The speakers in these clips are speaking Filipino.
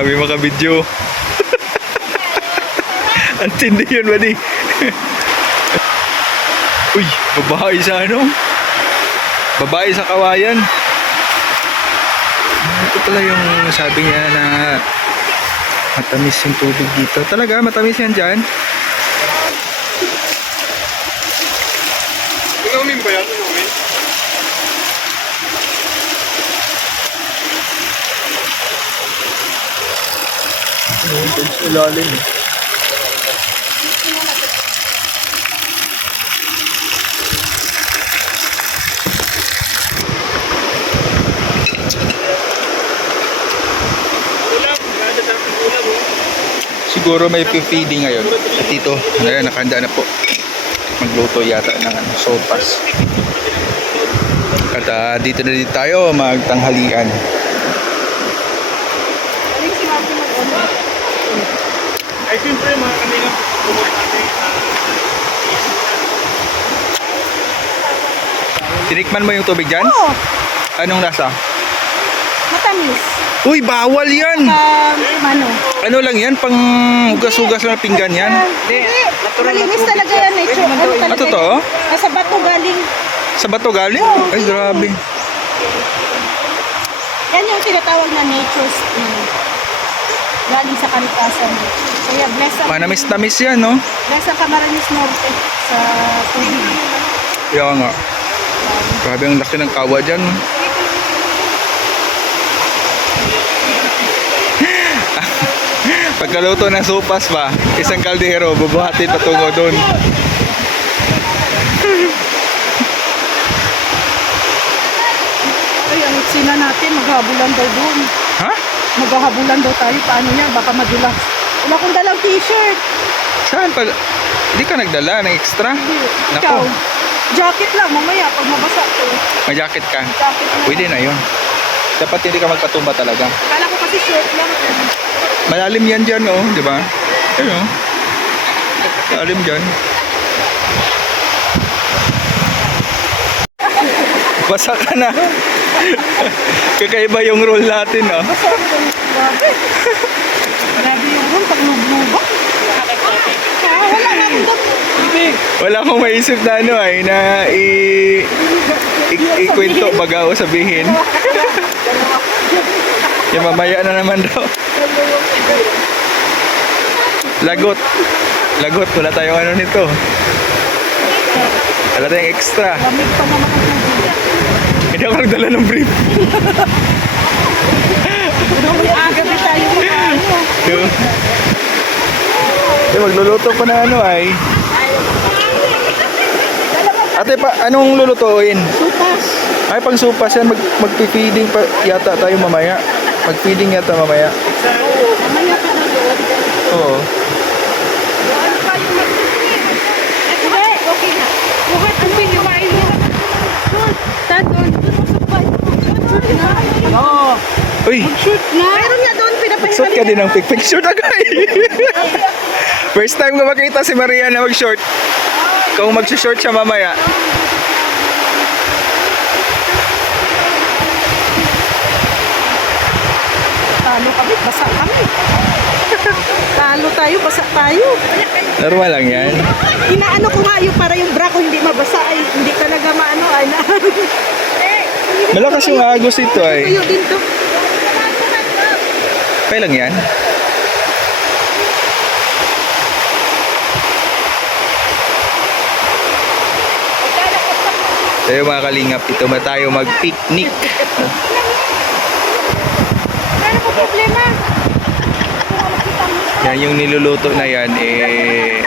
Grabe maka-video. Ang tindi yun, buddy. Uy, babae sa ano? Babae sa kawayan. Ito pala yung sabi niya na matamis yung tubig dito. Talaga, matamis yan dyan? Inumin ba yan? Inumin? Ito sa ilalim. Siguro may feeding ngayon. At dito, nakahanda na po. Magluto yata ng sopas. At dito na din tayo magtanghalian. Ay, siyempre mga kanina pumunta natin. Tinikman mo yung tubig dyan? Oo, Anong lasa? matamis. Uy, bawal yan! Ano? Ano lang yan? Pang hugas-hugas lang ng pinggan yan? Hindi. Malinis talaga yan. Ano talaga? Totoo? Nasa bato galing. Sa bato galing? Ay, grabe. Yan yung tinatawag na nature's spring. Galing sa kalikasan. Kaya bless ang, Manamis-tamis yan, no? bless ang Camarines Norte sa tubig. Kaya nga. Grabe ang laki ng kawa dyan. No? Pagkaluto ng sopas ba, isang kaldero, bubuhatin patungo doon. Ay, ang sina natin, maghabulan daw doon. Ha? Maghahabulan daw tayo. Paano niya? Baka madulas. Wala akong dalang t-shirt. Saan pa? Hindi ka nagdala ng extra? Ikaw. Nako, Jacket lang. Mamaya, pag mabasa ko. may jacket ka. Jacket lang. Pwede na yun. Dapat hindi ka magpatumba talaga. Kala ko kasi short lang. Malalim yan dyan, oh, di ba? Ayun, oh. Malalim dyan. Basa ka na. Kakaiba yung roll natin, oh. Grabe. Grabe yung room. Paglubluba. Wala nga akong dot. Wala akong maisip na ano ay na ikwento baga o sabihin. Yung mamaya na naman daw. Lagot. Lagot. Wala tayong ano nito. Wala tayong extra. Lamig pa naman ang tubig. Hindi ako nagdala ng brief. Agabi tayo mga ano. Magluluto pa na ano ay. Ate pa, anong lulutuin? Supas. Ay, pang supas yan. Magpi-feeding pa yata tayo mamaya. Mag-feeding yata mamaya. Mamaya pa na doon. Oo. Ano pa yung mag-feed? Hindi. Okay na. Buhat ang piniwain mo. Doon. Doon. Oo. Uy, Shoot na. Mayroon nga doon. suot ka din ng picture na guy. First time ko makita si Maria na mag-short. Kung mag-short siya mamaya. Talo kami. Basa kami. Talo tayo. Basa tayo. Normal lang yan. Inaano ko nga yung para yung bra ko hindi mabasa. Ay, hindi talaga maano. Ay, na. Malakas yung agos ito ay. Tuyo din to. Okay lang yan. Tayo mga kalingap, ito na tayo mag-picnic. Ano po problema? Yan yung niluluto na yan, eh,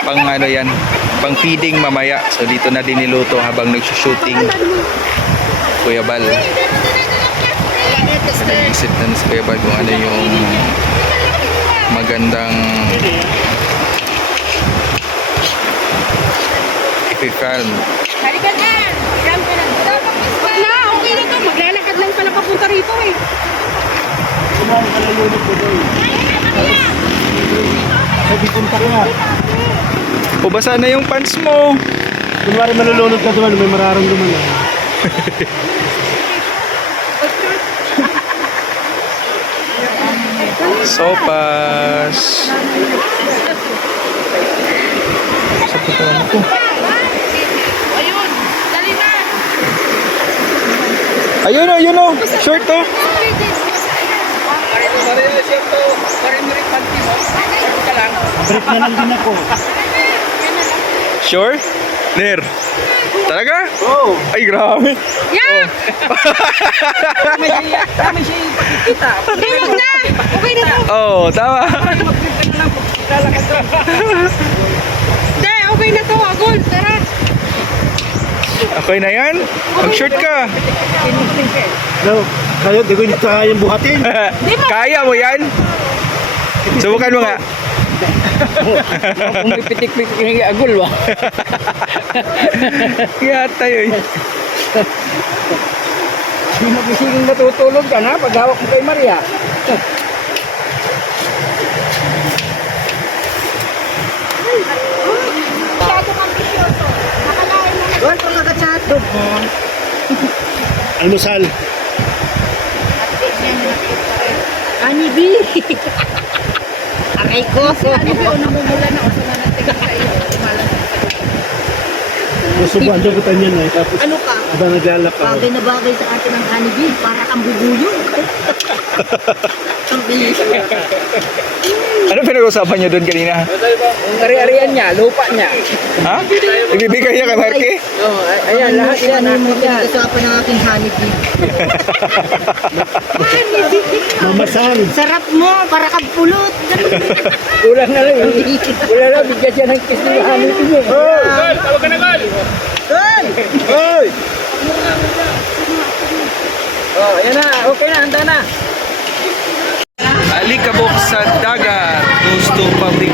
pang ano yan, pang feeding mamaya. So dito na din niluto habang nagsushooting. Kuya Bal. Nag-iisip na si Kuya Bal kung ano yung magandang i-film. Halika na! Jump ka na! Wag na! Okay na to! Maglalakad lang pala papunta rito eh. O basa na yung pants mo. Kunwari malulunod ka doon, may mararamdaman na. Sopas. Sa putawan ko. Ayun, dali na. Ayun o. Short to. Break na lang din ako. Sure? Ner. Talaga? Oo. Ay, grabe. Yeah! Kami siya ipakikita. Hindi, wag na. Okay na to. Oh, tama. Hindi, okay na to. Agol, tara. Okay na yan? Mag-short ka. No, kayo, di ko hindi kayang buhatin. Kaya mo yan? Subukan mo nga. Kung may pitik-pitik yung agul, wa. Yata yun. Hindi magising matutulog ka na pag hawak mo kay Maria. Masyado kang bisyoso. Nakalain mo na. Doon pa nagka-chat. Almusal. Ani B. Aray ko. Ani B, namumula na ako sa manantig sa iyo. Susubuan daw kita niyan eh. Tapos, Ano ka? aba naglalak ka. Bagay na bagay sa atin ng honeybee. Para kang bubuyong. Ang bilis. Ano pinag-usapan niyo doon kanina? Ang ari-arian niya, lupa niya. Ha? Ibibigay niya kay Marky? Oh, ayan, lahat yan. Ano mo pinag-usapan ng ating honeybee? Mamasan. Sarap mo, para kang pulot. Kulang na lang eh. Kulang na, bigyan siya ng kiss ng honeybee niya. Oh! Gol! Tawag ka na gol! Hoy! Oh, ayan na. Okay na, handa na. Alikabok sa dagat. Gusto public